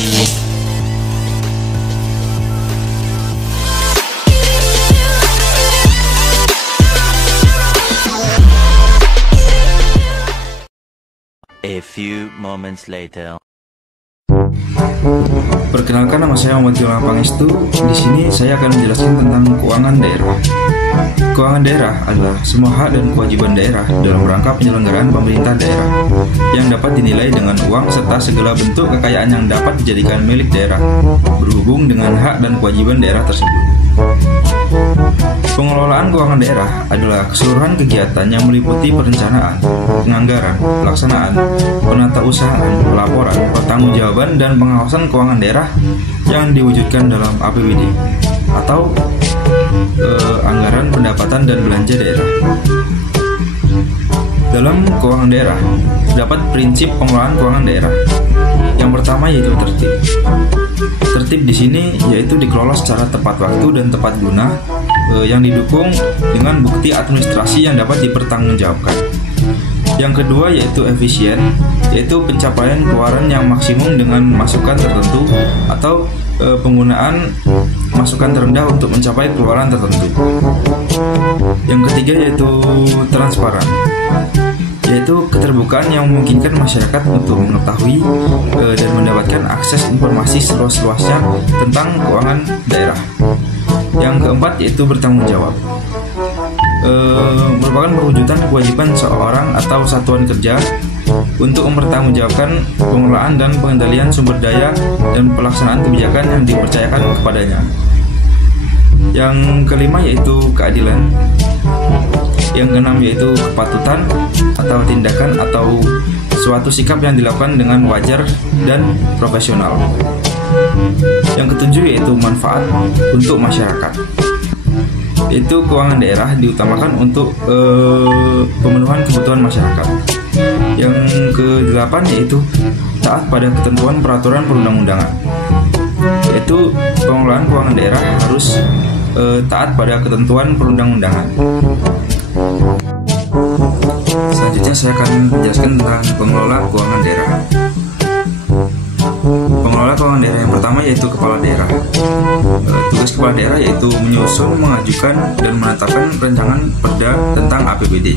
A few moments later. Perkenalkan, nama saya Muhammad Ilham Pangestu. Di sini saya akan menjelaskan tentang keuangan daerah. Keuangan daerah adalah semua hak dan kewajiban daerah dalam rangka penyelenggaraan pemerintah daerah yang dapat dinilai dengan uang serta segala bentuk kekayaan yang dapat dijadikan milik daerah berhubung dengan hak dan kewajiban daerah tersebut. Pengelolaan keuangan daerah adalah keseluruhan kegiatan yang meliputi perencanaan, penganggaran, pelaksanaan, penatausahaan, pelaporan, pertanggungjawaban, dan pengawasan keuangan daerah yang diwujudkan dalam APBD atau anggaran pendapatan dan belanja daerah. Dalam keuangan daerah terdapat prinsip pengelolaan keuangan daerah. Yang pertama yaitu tertib. Tertib di sini yaitu dikelola secara tepat waktu dan tepat guna yang didukung dengan bukti administrasi yang dapat dipertanggungjawabkan. Yang kedua yaitu efisien, yaitu pencapaian keluaran yang maksimum dengan masukan tertentu atau penggunaan masukan terendah untuk mencapai keluaran tertentu. Yang ketiga yaitu transparan, yaitu keterbukaan yang memungkinkan masyarakat untuk mengetahui dan mendapatkan akses informasi seluas-luasnya tentang keuangan daerah. Yang keempat yaitu bertanggung jawab, merupakan perwujudan kewajiban seorang atau satuan kerja untuk mempertanggungjawabkan pengelolaan dan pengendalian sumber daya dan pelaksanaan kebijakan yang dipercayakan kepadanya. Yang kelima yaitu keadilan. Yang keenam yaitu kepatutan atau tindakan atau suatu sikap yang dilakukan dengan wajar dan profesional. Yang ketujuh yaitu manfaat untuk masyarakat. Itu keuangan daerah diutamakan untuk pemenuhan kebutuhan masyarakat. Yang kedelapan yaitu taat pada ketentuan peraturan perundang-undangan. Yaitu pengelolaan keuangan daerah harus taat pada ketentuan perundang-undangan. Selanjutnya saya akan menjelaskan tentang pengelola keuangan daerah. Pengelola keuangan daerah yang pertama yaitu kepala daerah. Tugas kepala daerah yaitu menyusun, mengajukan, dan menetapkan rancangan perda tentang APBD.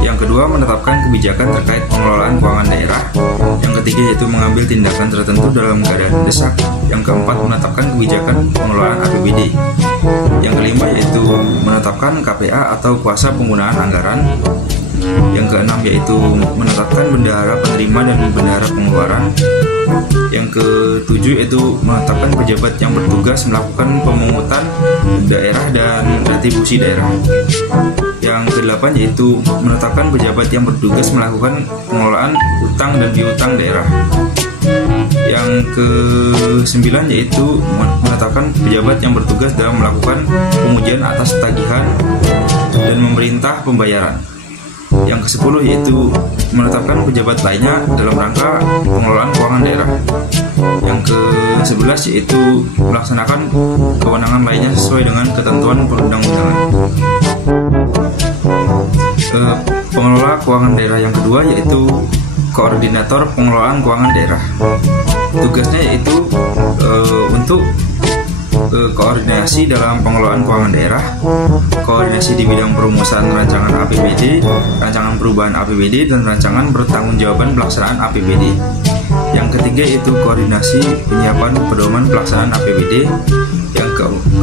Yang kedua, menetapkan kebijakan terkait pengelolaan keuangan daerah. Yang ketiga yaitu mengambil tindakan tertentu dalam keadaan mendesak. Yang keempat, menetapkan kebijakan pengelolaan APBD. Yang kelima yaitu menetapkan KPA atau kuasa penggunaan anggaran. Yang keenam yaitu menetapkan bendahara penerima dan bendahara pengeluaran. Yang ketujuh yaitu menetapkan pejabat yang bertugas melakukan pemungutan daerah dan retribusi daerah. Yang kedelapan yaitu menetapkan pejabat yang bertugas melakukan pengelolaan utang dan piutang daerah. Yang ke-9 yaitu menetapkan pejabat yang bertugas dalam melakukan pengujian atas tagihan dan memerintah pembayaran. Yang ke-10 yaitu menetapkan pejabat lainnya dalam rangka pengelolaan keuangan daerah. Yang ke-11 yaitu melaksanakan kewenangan lainnya sesuai dengan ketentuan perundang-undangan. Pengelola keuangan daerah yang kedua yaitu koordinator pengelolaan keuangan daerah. Tugasnya yaitu untuk koordinasi dalam pengelolaan keuangan daerah, koordinasi di bidang perumusan rancangan APBD, rancangan perubahan APBD, dan rancangan pertanggungjawaban pelaksanaan APBD. Yang ketiga yaitu koordinasi penyiapan pedoman pelaksanaan APBD. Yang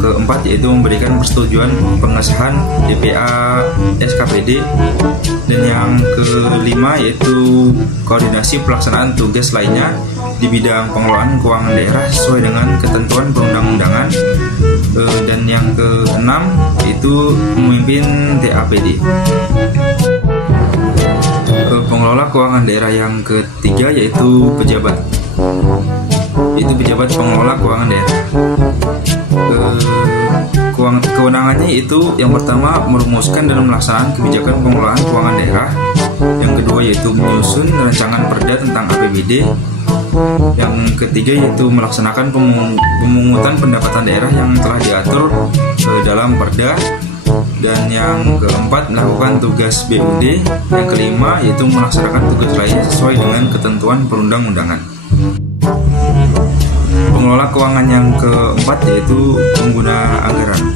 keempat yaitu memberikan persetujuan pengesahan DPA SKPD. Dan yang kelima yaitu koordinasi pelaksanaan tugas lainnya di bidang pengelolaan keuangan daerah sesuai dengan ketentuan perundang-undangan. Dan yang keenam yaitu memimpin TAPD. Pengelola keuangan daerah yang ketiga yaitu pejabat. Itu pejabat pengelola keuangan daerah. Kewenangannya itu yang pertama merumuskan dan melaksanakan kebijakan pengelolaan keuangan daerah. Yang kedua yaitu menyusun rancangan perda tentang APBD. Yang ketiga yaitu melaksanakan pemungutan pendapatan daerah yang telah diatur dalam perda. Dan yang keempat melakukan tugas BUD. Yang kelima yaitu melaksanakan tugas lainnya sesuai dengan ketentuan perundang-undangan. Pengelola keuangan yang keempat yaitu pengguna anggaran,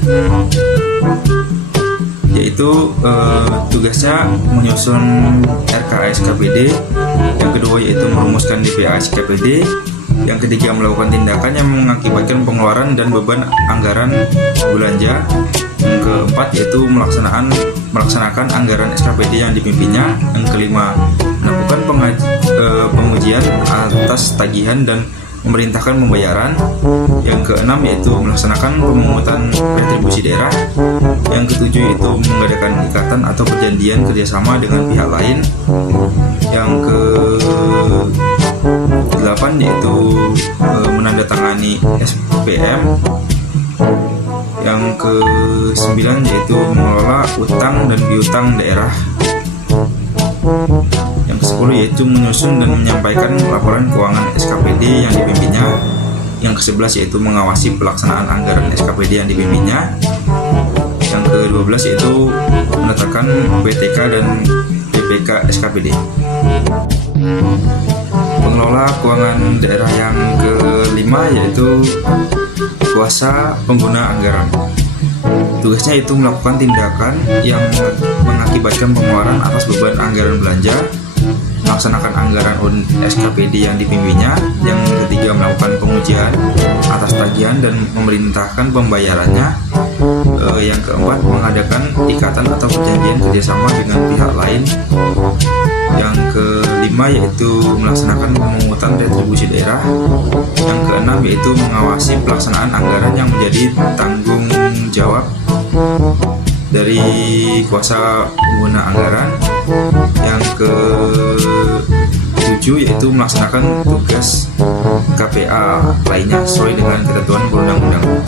yaitu tugasnya menyusun RKA SKPD, yang kedua yaitu merumuskan DPA SKPD, yang ketiga melakukan tindakan yang mengakibatkan pengeluaran dan beban anggaran belanja, yang keempat yaitu melaksanakan anggaran SKPD yang dipimpinnya, yang kelima melakukan pengujian atas tagihan dan memerintahkan pembayaran, yang keenam yaitu melaksanakan pemungutan retribusi daerah, yang ketujuh yaitu mengadakan ikatan atau perjanjian kerjasama dengan pihak lain, yang ke-8 yaitu menandatangani SPM, yang ke-9 yaitu mengelola utang dan piutang daerah, yang ke-10 yaitu menyusun dan menyampaikan laporan keuangan SKPD yang dipimpinnya, yang ke-11 yaitu mengawasi pelaksanaan anggaran SKPD yang dipimpinnya, yang ke-12 yaitu menetapkan PTK dan PPK SKPD. Pengelola keuangan daerah yang ke-5 yaitu kuasa pengguna anggaran. Tugasnya itu melakukan tindakan yang mengakibatkan pengeluaran atas beban anggaran belanja, melaksanakan anggaran SKPD yang dipimpinnya, yang ketiga melakukan pengujian atas tagihan dan memerintahkan pembayarannya, yang keempat mengadakan ikatan atau perjanjian kerjasama dengan pihak lain, yang kelima yaitu melaksanakan pemungutan retribusi daerah, yang keenam yaitu mengawasi pelaksanaan anggaran yang menjadi tanggung jawab dari kuasa pengguna anggaran, yang ke-7 yaitu melaksanakan tugas KPA lainnya sesuai dengan ketentuan perundang-undangan.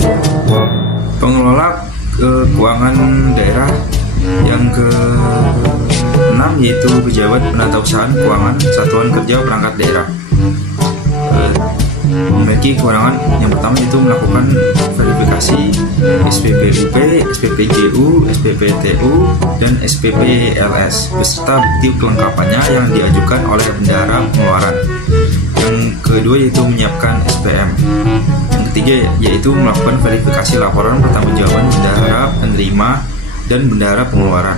Pengelola keuangan daerah yang ke-6 yaitu pejabat penatausahaan keuangan satuan kerja perangkat daerah. Memiliki kewenangan yang pertama yaitu melakukan verifikasi SPPUP, SPPGU, SPPTU, dan SPPLS beserta bukti kelengkapannya yang diajukan oleh bendahara pengeluaran. Yang kedua yaitu menyiapkan SPM. Yang ketiga yaitu melakukan verifikasi laporan pertanggungjawaban bendahara penerima dan bendahara pengeluaran.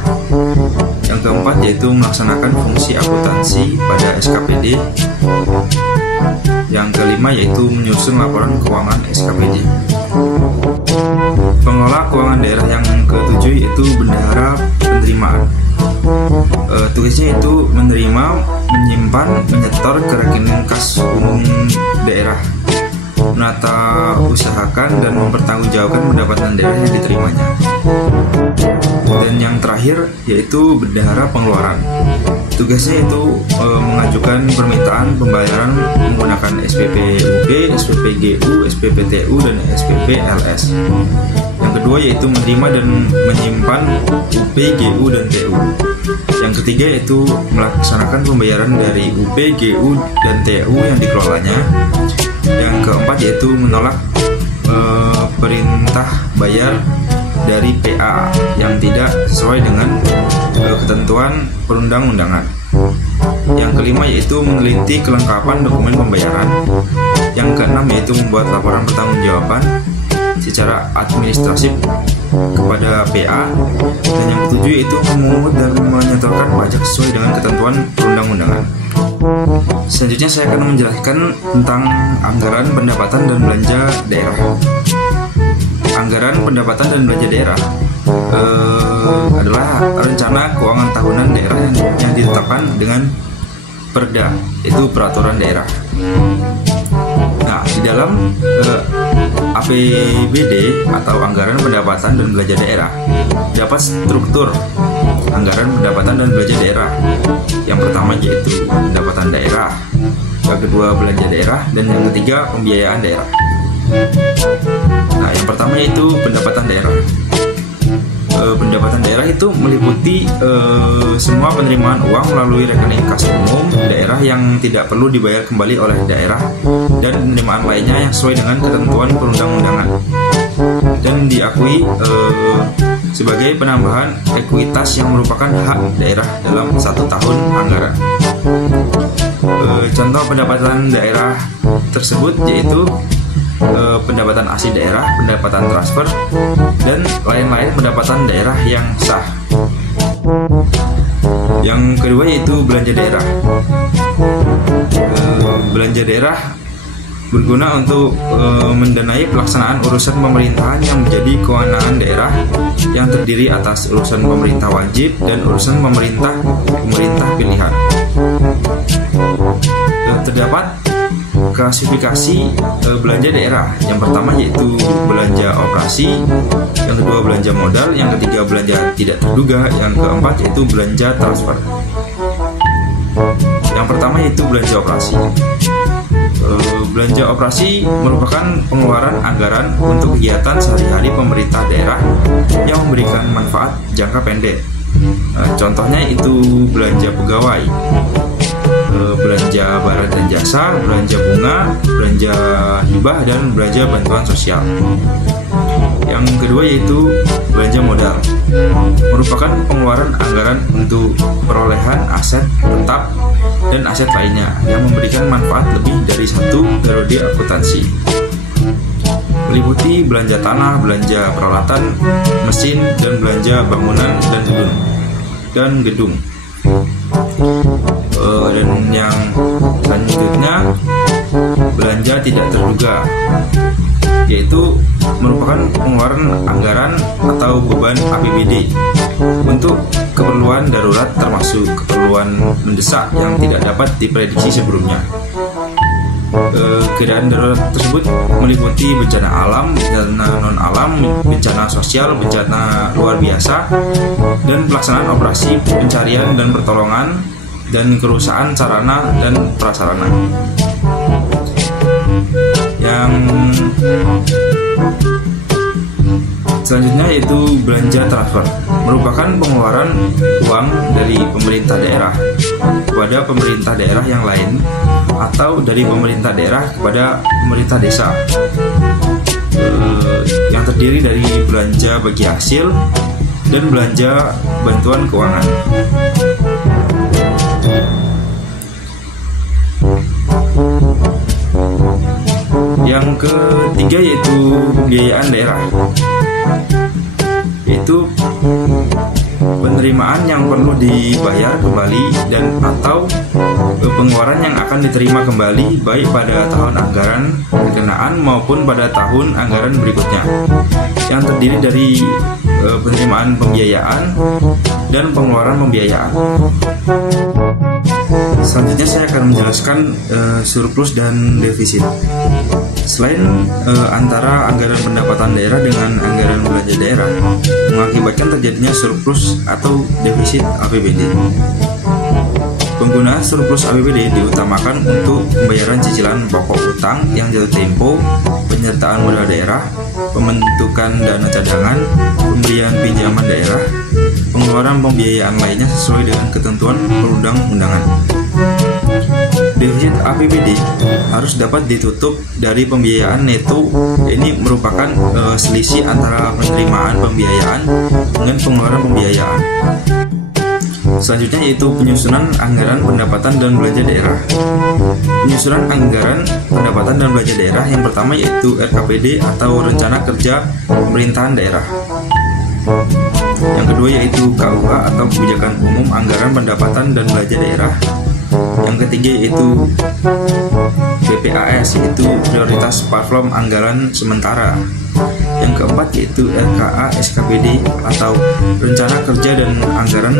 Yang keempat yaitu melaksanakan fungsi akuntansi pada SKPD. Yang kelima yaitu menyusun laporan keuangan SKPD. Pengelola keuangan daerah yang ketujuh yaitu bendahara penerimaan. Tugasnya itu menerima, menyimpan, menyetor ke rekening kas umum daerah, menata usahakan dan mempertanggungjawabkan pendapatan daerah yang diterimanya. Dan yang terakhir yaitu bendahara pengeluaran. Tugasnya itu mengajukan permintaan pembayaran menggunakan SPPUP, SPPGU, SPPTU, dan SPPLS. Yang kedua yaitu menerima dan menyimpan UP, GU, dan TU. Yang ketiga yaitu melaksanakan pembayaran dari UP, GU, dan TU yang dikelolanya. Yang keempat yaitu menolak perintah bayar dari PA yang tidak sesuai dengan ketentuan perundang-undangan. Yang kelima yaitu meneliti kelengkapan dokumen pembayaran. Yang keenam yaitu membuat laporan pertanggungjawaban secara administratif kepada PA. Dan yang ketujuh yaitu memungut dan menyetorkan pajak sesuai dengan ketentuan perundang-undangan. Selanjutnya saya akan menjelaskan tentang anggaran pendapatan dan belanja daerah. Anggaran pendapatan dan belanja daerah adalah rencana keuangan tahunan daerah yang ditetapkan dengan Perda, itu peraturan daerah. Nah, di dalam APBD atau anggaran pendapatan dan belanja daerah dapat struktur anggaran pendapatan dan belanja daerah. Yang pertama yaitu pendapatan daerah, yang kedua belanja daerah, dan yang ketiga pembiayaan daerah. Nah, yang pertama yaitu pendapatan daerah. Pendapatan daerah itu meliputi semua penerimaan uang melalui rekening kas umum daerah yang tidak perlu dibayar kembali oleh daerah, dan penerimaan lainnya yang sesuai dengan ketentuan perundang-undangan dan diakui sebagai penambahan ekuitas yang merupakan hak daerah dalam 1 tahun anggaran. Contoh pendapatan daerah tersebut yaitu pendapatan asli daerah, pendapatan transfer, dan lain-lain pendapatan daerah yang sah. Yang kedua yaitu belanja daerah. Belanja daerah berguna untuk mendanai pelaksanaan urusan pemerintahan yang menjadi kewenangan daerah yang terdiri atas urusan pemerintah wajib dan urusan pemerintah pilihan. Terdapat klasifikasi belanja daerah. Yang pertama yaitu belanja operasi, yang kedua belanja modal, yang ketiga belanja tidak terduga, yang keempat yaitu belanja transfer. Yang pertama yaitu belanja operasi. Belanja operasi merupakan pengeluaran anggaran untuk kegiatan sehari-hari pemerintah daerah yang memberikan manfaat jangka pendek. Contohnya itu belanja pegawai, belanja barang dan jasa, belanja bunga, belanja hibah, dan belanja bantuan sosial. Yang kedua yaitu belanja modal, merupakan pengeluaran anggaran untuk perolehan aset tetap dan aset lainnya yang memberikan manfaat lebih dari satu periode akuntansi. Meliputi belanja tanah, belanja peralatan, mesin, dan belanja bangunan dan gedung. Dan yang selanjutnya belanja tidak terduga, yaitu merupakan pengeluaran anggaran atau beban APBD untuk keperluan darurat termasuk keperluan mendesak yang tidak dapat diprediksi sebelumnya. Keadaan darurat tersebut meliputi bencana alam, bencana non-alam, bencana sosial, bencana luar biasa, dan pelaksanaan operasi pencarian dan pertolongan, dan kerusakan sarana dan prasarana. Yang selanjutnya yaitu belanja transfer, merupakan pengeluaran uang dari pemerintah daerah kepada pemerintah daerah yang lain atau dari pemerintah daerah kepada pemerintah desa, yang terdiri dari belanja bagi hasil dan belanja bantuan keuangan. Yang ketiga yaitu pembiayaan daerah, yaitu penerimaan yang perlu dibayar kembali dan atau pengeluaran yang akan diterima kembali baik pada tahun anggaran berkenaan maupun pada tahun anggaran berikutnya, yang terdiri dari penerimaan pembiayaan dan pengeluaran pembiayaan. Selanjutnya saya akan menjelaskan surplus dan defisit. Selain antara anggaran pendapatan daerah dengan anggaran belanja daerah mengakibatkan terjadinya surplus atau defisit APBD. Penggunaan surplus APBD diutamakan untuk pembayaran cicilan pokok utang yang jatuh tempo, penyertaan modal daerah, pembentukan dana cadangan, pemberian pinjaman daerah, pengeluaran pembiayaan lainnya sesuai dengan ketentuan perundang-undangan. Defisit APBD harus dapat ditutup dari pembiayaan neto. Ini merupakan selisih antara penerimaan pembiayaan dengan pengeluaran pembiayaan. Selanjutnya yaitu penyusunan anggaran pendapatan dan belanja daerah. Penyusunan anggaran pendapatan dan belanja daerah yang pertama yaitu RKPD atau Rencana Kerja Pemerintahan Daerah. Yang kedua yaitu KUA atau Kebijakan Umum Anggaran Pendapatan dan Belanja Daerah. Yang ketiga yaitu BPAS, yaitu Prioritas Platform Anggaran Sementara. Yang keempat yaitu RKA SKPD atau Rencana Kerja dan Anggaran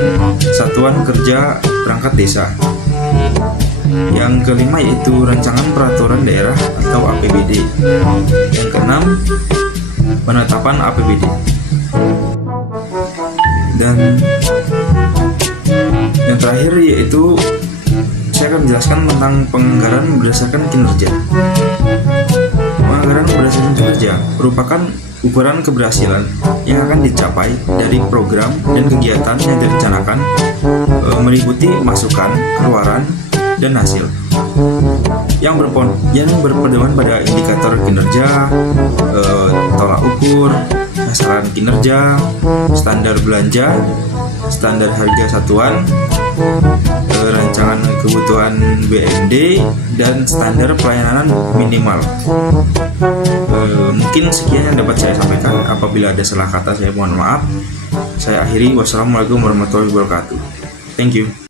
Satuan Kerja Perangkat Desa. Yang kelima yaitu Rancangan Peraturan Daerah atau APBD. Yang keenam penetapan APBD. Dan yang terakhir yaitu saya akan menjelaskan tentang penganggaran berdasarkan kinerja. Penganggaran berdasarkan kinerja merupakan ukuran keberhasilan yang akan dicapai dari program dan kegiatan yang direncanakan, meliputi masukan, keluaran, dan hasil yang berpedoman pada indikator kinerja, tolak ukur, sasaran kinerja, standar belanja, standar harga satuan, rancangan kebutuhan BND, dan standar pelayanan minimal. Mungkin sekian yang dapat saya sampaikan. Apabila ada salah kata, saya mohon maaf. Saya akhiri. Wassalamualaikum warahmatullahi wabarakatuh. Thank you.